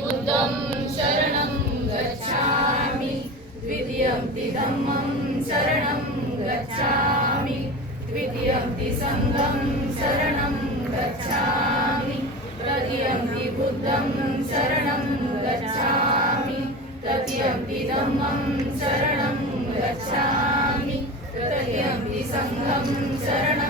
बुद्धं शरणं गच्छामि। द्वितीयं तिमं शरणम् गच्छामि। द्वितीयं ति संघं शरणं गच्छामि। சங்கம் சரணம்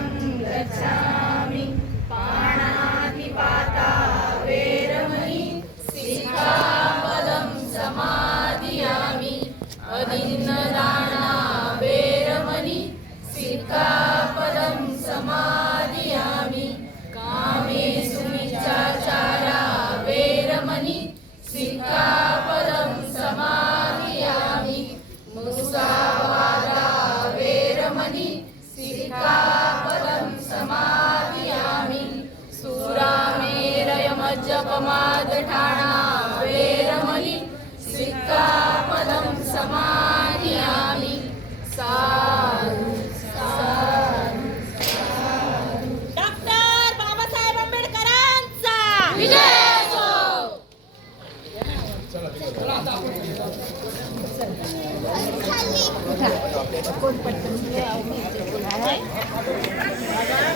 जपमाद ठाणा वेरमणि सिक्कापदं समाधियामि साधु कोण पटकन